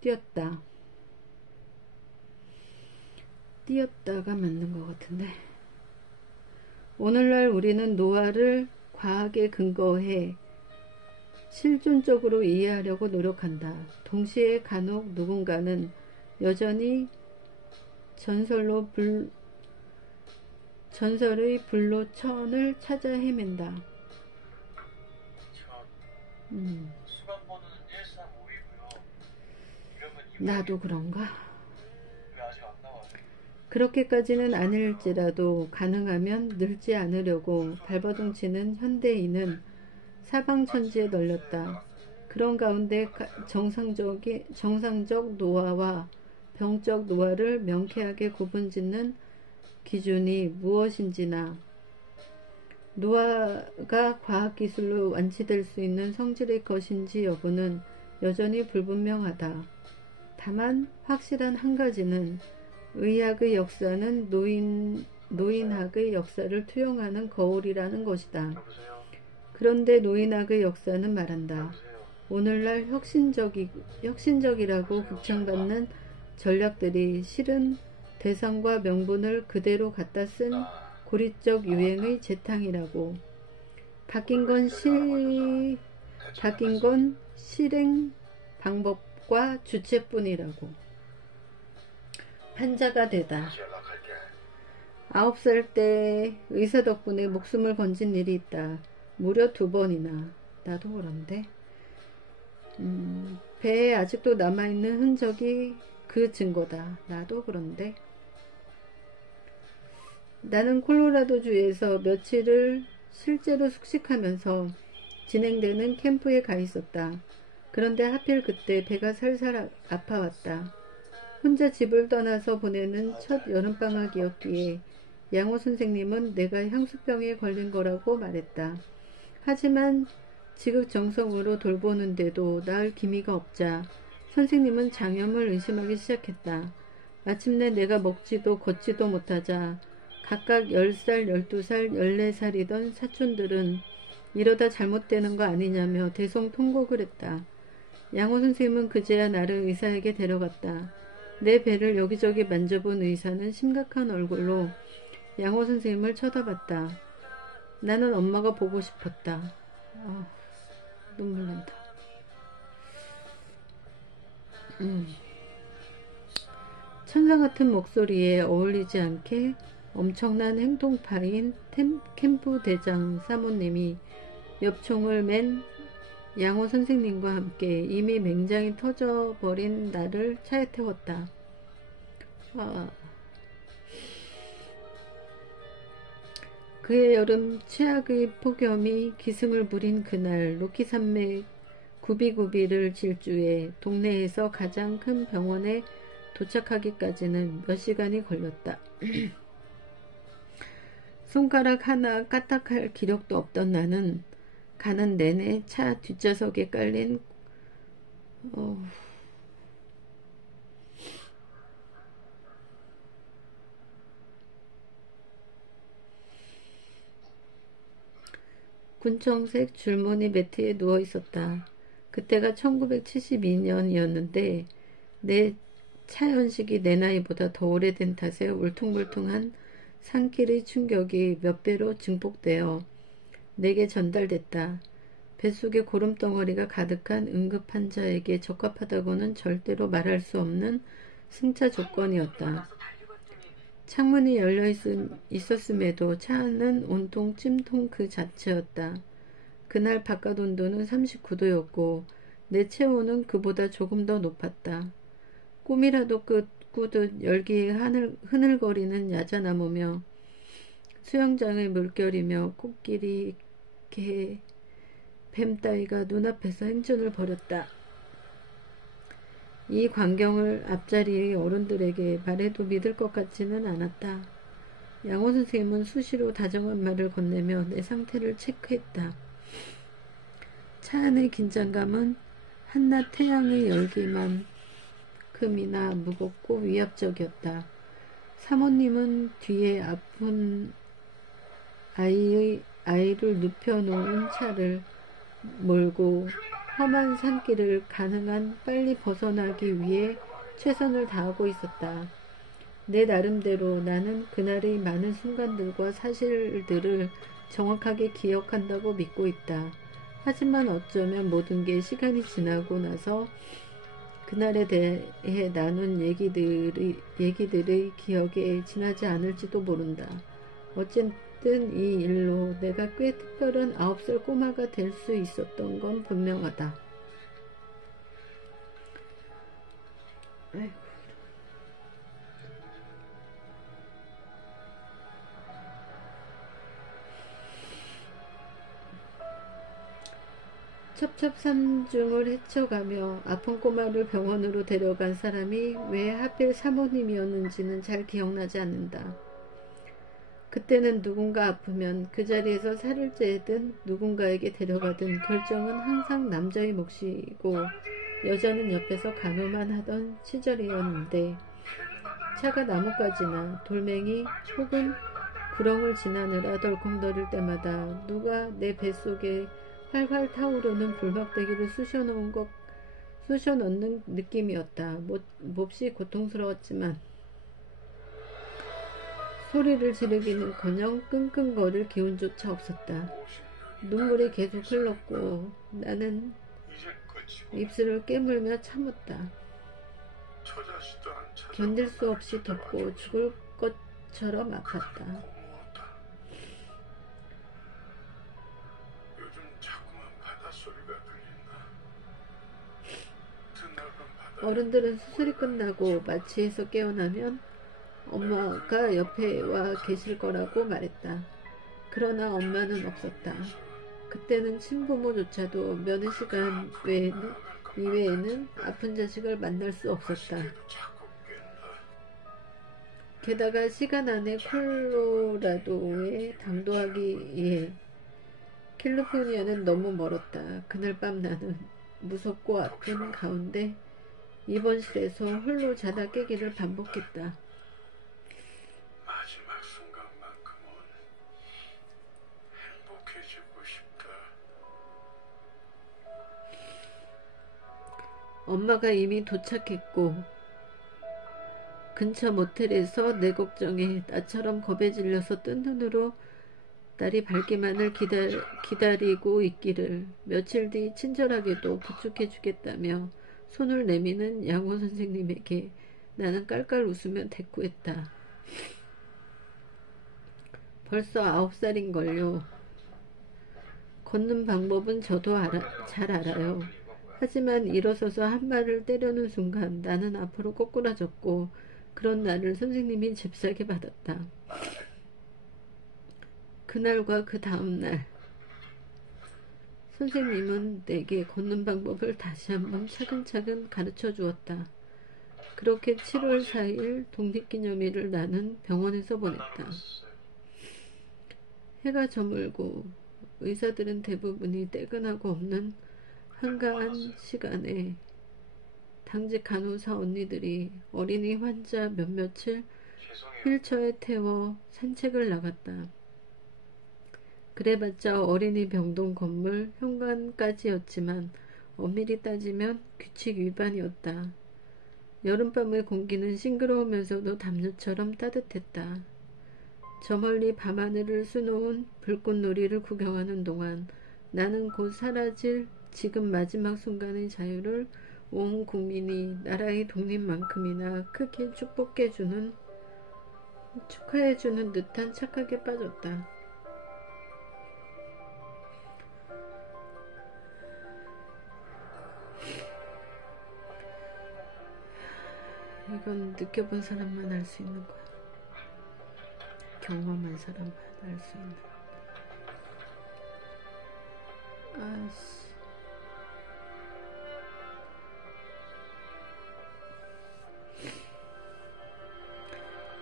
띄었다가 맞는 것 같은데, 오늘날 우리는 노화를 과학에 근거해 실존적으로 이해하려고 노력한다. 동시에 간혹 누군가는 여전히 전설의 불로천을 찾아 헤맨다. 나도 그런가? 그렇게까지는 아닐지라도 가능하면 늙지 않으려고 발버둥치는 현대인은 사방천지에 널렸다. 그런 가운데 정상적 노화와 병적 노화를 명쾌하게 구분짓는 기준이 무엇인지나 노화가 과학기술로 완치될 수 있는 성질의 것인지 여부는 여전히 불분명하다. 다만 확실한 한 가지는 의학의 역사는 노인학의 역사를 투영하는 거울이라는 것이다. 그런데 노인학의 역사는 말한다. 오늘날 혁신적이라고 극찬받는 전략들이 실은 대상과 명분을 그대로 갖다 쓴 고리적 유행의 재탕이라고. 바뀐 건 실행 방법과 주체뿐이라고. 판자가 되다. 9살 때 의사 덕분에 목숨을 건진 일이 있다. 무려 2번이나. 나도 그런데. 배에 아직도 남아있는 흔적이 그 증거다. 나도 그런데. 나는 콜로라도주에서 며칠을 실제로 숙식하면서 진행되는 캠프에 가 있었다. 그런데 하필 그때 배가 살살 아파왔다. 혼자 집을 떠나서 보내는 첫 여름방학이었기에 양호 선생님은 내가 향수병에 걸린 거라고 말했다. 하지만 지극정성으로 돌보는데도 나을 기미가 없자 선생님은 장염을 의심하기 시작했다. 마침내 내가 먹지도 걷지도 못하자 각각 10살, 12살, 14살이던 사촌들은 이러다 잘못되는 거 아니냐며 대성통곡을 했다. 양호 선생님은 그제야 나를 의사에게 데려갔다. 내 배를 여기저기 만져본 의사는 심각한 얼굴로 양호 선생님을 쳐다봤다. 나는 엄마가 보고 싶었다. 눈물 난다. 천사 같은 목소리에 어울리지 않게 엄청난 행동파인 캠프 대장 사모님이 엽총을 맨 양호 선생님과 함께 이미 맹장이 터져버린 나를 차에 태웠다. 그의 여름 최악의 폭염이 기승을 부린 그날 로키산맥 구비구비를 질주해 동네에서 가장 큰 병원에 도착하기까지는 몇 시간이 걸렸다. 손가락 하나 까딱할 기력도 없던 나는 가는 내내 차 뒷좌석에 깔린 군청색 줄무늬 매트에 누워 있었다. 그때가 1972년이었는데 내 차연식이 내 나이보다 더 오래된 탓에 울퉁불퉁한 산길의 충격이 몇 배로 증폭되어 내게 전달됐다. 뱃속에 고름덩어리가 가득한 응급환자에게 적합하다고는 절대로 말할 수 없는 승차 조건이었다. 창문이 열려 있었음에도 차 안은 온통 찜통 그 자체였다. 그날 바깥 온도는 39도였고 내 체온은 그보다 조금 더 높았다. 꿈이라도 꾸듯 열기에 흐늘거리는 야자나무며 수영장의 물결이며 코끼리, 개, 뱀 따위가 눈앞에서 행진을 벌였다. 이 광경을 앞자리의 어른들에게 말해도 믿을 것 같지는 않았다. 양호 선생님은 수시로 다정한 말을 건네며 내 상태를 체크했다. 차 안의 긴장감은 한낮 태양의 열기만큼이나 무겁고 위압적이었다. 사모님은 뒤에 아픈 아이를 눕혀놓은 차를 몰고 험한 산길을 가능한 빨리 벗어나기 위해 최선을 다하고 있었다. 내 나름대로 나는 그날의 많은 순간들과 사실들을 정확하게 기억한다고 믿고 있다. 하지만 어쩌면 모든 게 시간이 지나고 나서 그날에 대해 나눈 얘기들의 기억에 지나지 않을지도 모른다. 어쨌든 이 일로 내가 꽤 특별한 9살 꼬마가 될 수 있었던 건 분명하다. 아이고. 첩첩산중을 헤쳐가며 아픈 꼬마를 병원으로 데려간 사람이 왜 하필 사모님이었는지는 잘 기억나지 않는다. 그때는 누군가 아프면 그 자리에서 살을 째든 누군가에게 데려가든 결정은 항상 남자의 몫이고 여자는 옆에서 간호만 하던 시절이었는데, 차가 나뭇가지나 돌멩이 혹은 구렁을 지나느라 덜컹거릴 때마다 누가 내 뱃속에 활활 타오르는 불막대기를 쑤셔넣는 느낌이었다. 몹시 고통스러웠지만 소리를 지르기는커녕 끙끙거릴 기운조차 없었다. 눈물이 계속 흘렀고 나는 입술을 깨물며 참았다. 견딜 수 없이 덥고 죽을 것처럼 아팠다. 어른들은 수술이 끝나고 마취해서 깨어나면 엄마가 옆에 와 계실 거라고 말했다. 그러나 엄마는 없었다. 그때는 친부모조차도 면회 시간 이외에는 아픈 자식을 만날 수 없었다. 게다가 시간 안에 콜로라도에 당도하기 위해 캘리포니아는 너무 멀었다. 그날 밤 나는 무섭고 아픈 가운데 입원실에서 홀로 자다 깨기를 반복했다. 마지막 순간만큼은 행복해지고 싶다. 엄마가 이미 도착했고 근처 모텔에서 내 걱정에 나처럼 겁에 질려서 뜬 눈으로 딸이 밝기만을 기다리고 있기를 며칠 뒤 친절하게도 부축해 주겠다며 손을 내미는 양호 선생님에게 나는 깔깔 웃으며 대꾸했다. 벌써 9살인걸요. 걷는 방법은 저도 잘 알아요. 하지만 일어서서 한 발을 떼려는 순간 나는 앞으로 꼬꾸라졌고 그런 나를 선생님이 잽싸게 받았다. 그날과 그 다음날 선생님은 내게 걷는 방법을 다시 한번 차근차근 가르쳐 주었다. 그렇게 7월 4일 독립기념일을 나는 병원에서 보냈다. 해가 저물고 의사들은 대부분이 퇴근하고 없는 한가한 시간에 당직 간호사 언니들이 어린이 환자 몇몇을 휠체어에 태워 산책을 나갔다. 그래봤자 어린이 병동 건물 현관까지였지만 엄밀히 따지면 규칙 위반이었다. 여름밤의 공기는 싱그러우면서도 담요처럼 따뜻했다. 저 멀리 밤하늘을 수놓은 불꽃놀이를 구경하는 동안 나는 곧 사라질 지금 마지막 순간의 자유를 온 국민이 나라의 독립만큼이나 크게 축하해주는 듯한 착각에 빠졌다. 이건 느껴본 사람만 알 수 있는 거야. 경험한 사람만 알 수 있는. 아씨.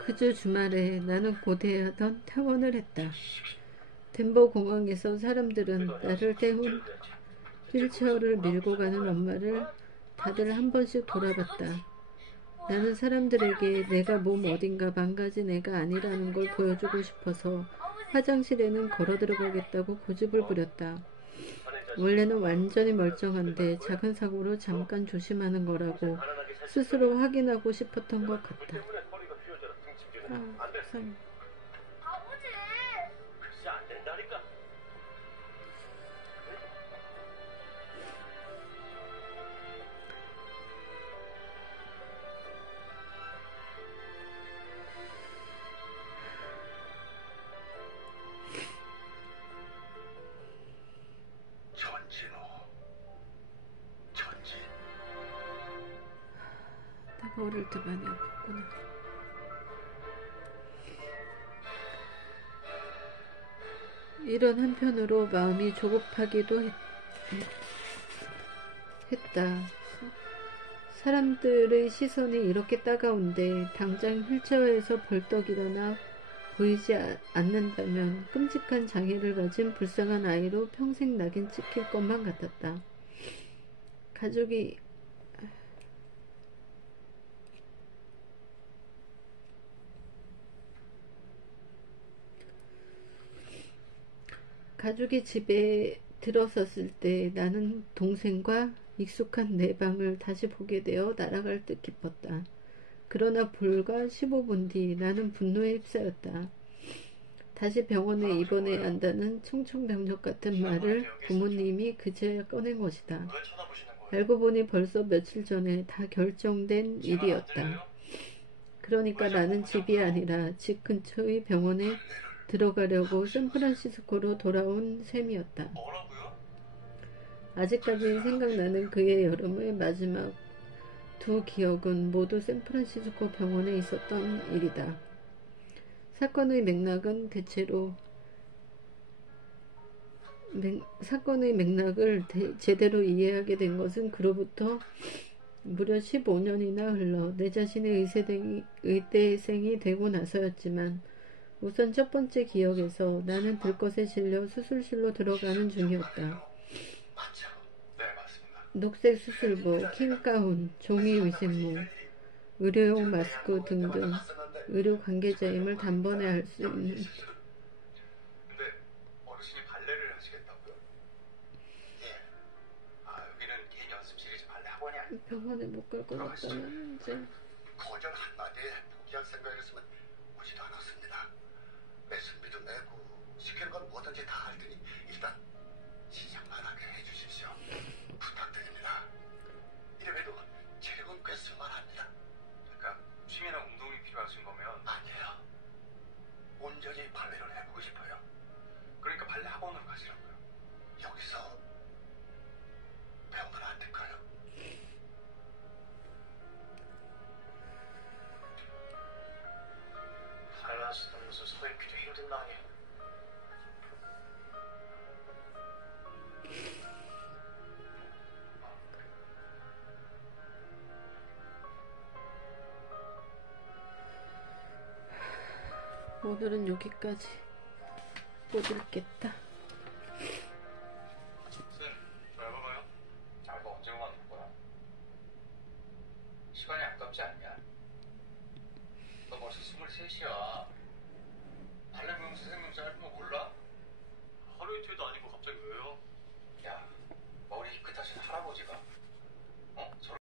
그저 주말에 나는 고대하던 탐험을 했다. 덴버 공항에서 사람들은 나를 태운 휠체어를 밀고 가는 엄마를 다들 한 번씩 돌아봤다. 나는 사람들에게 내가 몸 어딘가 망가진 애가 아니라는 걸 보여주고 싶어서 화장실에는 걸어 들어가겠다고 고집을 부렸다. 원래는 완전히 멀쩡한데 작은 사고로 잠깐 조심하는 거라고 스스로 확인하고 싶었던 것 같다. 세상에. 글쎄 안 된다니까. 전진. 내가 어릴 때 많이 아팠구나. 이런 한편으로 마음이 조급하기도 했다. 했다. 사람들의 시선이 이렇게 따가운데 당장 휠체어에서 벌떡 일어나 보이지 않는다면 끔찍한 장애를 가진 불쌍한 아이로 평생 낙인 찍힐 것만 같았다. 가족이 집에 들어섰을 때 나는 동생과 익숙한 내 방을 다시 보게 되어 날아갈 듯 기뻤다. 그러나 불과 15분 뒤 나는 분노에 휩싸였다. 다시 병원에 입원해야 한다는 청천벽력 같은 말을 부모님이 그제야 꺼낸 것이다. 알고 보니 벌써 며칠 전에 다 결정된 일이었다. 그러니까 나는 집이 아니라 집 근처의 병원에 들어가려고 샌프란시스코로 돌아온 셈이었다. 아직까지 생각나는 그의 여름의 마지막 두 기억은 모두 샌프란시스코 병원에 있었던 일이다. 사건의 맥락을 제대로 이해하게 된 것은 그로부터 무려 15년이나 흘러 내 자신의 의대생이 되고 나서였지만 우선 첫 번째 기억에서 나는 들것에 실려 수술실로 들어가는 중이었다. 녹색 수술복, 흰 가운, 종이 위생모, 의료용 마스크 등등 의료 관계자임을 단번에 알 수 있는. 근데 어르신이 발레를 하시겠다고요? 예. 여기는 개인 연습실이지 발레 학원이 아니에요. 병원에 못 갈 것 같다면 이제 거절 한마디에 포기할 생각이었으면 오지도 않았습니다. 레슨비도 내고 시키는 건 뭐든지 다 할 테니 일단 시작만 하게 해주십시오. 부탁드립니다. 이래봬도 체력은 꽤 쓸만합니다. 그러니까 취미나 운동이 필요하신 거면 아니에요. 온전히 발레를 해보고 싶어요. 그러니까 발레 학원으로 가시라고요. 여기서 배우면 안 될까요? 밸런스도 서 있기도 힘든 나이. 오늘은 여기까지 못 읽겠다.